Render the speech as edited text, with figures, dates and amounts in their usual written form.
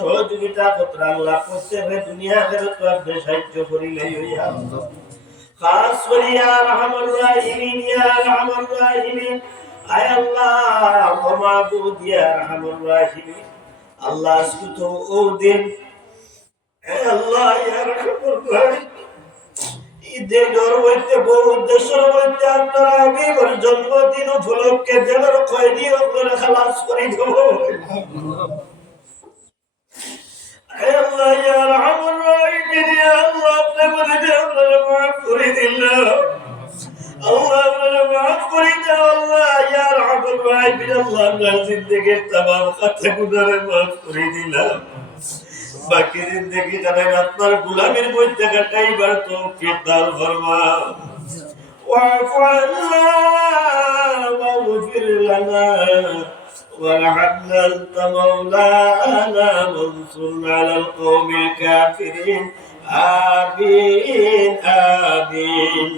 সহযোগিতা করতে আল্লাহ প্রত্যেককে দুনিয়া আখিরাত আপনি সাহায্য করিলেই ইয়া আল্লাহ খাস করে ইয়া আরহামার রাহিমিন ইয়া আরহামার রাহিমিন আয় আল্লাহ ও মাবুদ ইয়া আরহামার রাহিমিন আল্লাহ আজকে তো ও দিন আয় আল্লাহ ইয়া আরহামার রাহিমিন ঈদের হইতে বহু দেশের মধ্যে আপনারা হাবিবের জন্মদিন উপলক্ষে জেলার কয়েদি করে খালাস করে দেব আল্লাহ ইয়া আরহামার রাহিমিন ইয়া আল্লাহ আপনি বলে দেন আপনারা মাফ করে দিলাম আল্লাহ আপনারা মাফ করে দেন আল্লাহ ইয়া আরহামার রাহিমিন আল্লাহ আপনার জিন্দেগির तमाम খাতা গুনাহে মাফ করে দিলাম বাকি জিন্দেগি জানেন আপনার গোলামের মধ্যে কাটাইবার তৌফিক দান ফরমাও ওয়াফু আন্না ওয়াগফির লানা ওয়ারহামনা আনতা মাওলানা ওয়ানসুরনা আলাল কওমিল কাফিরিন আমিন আমিন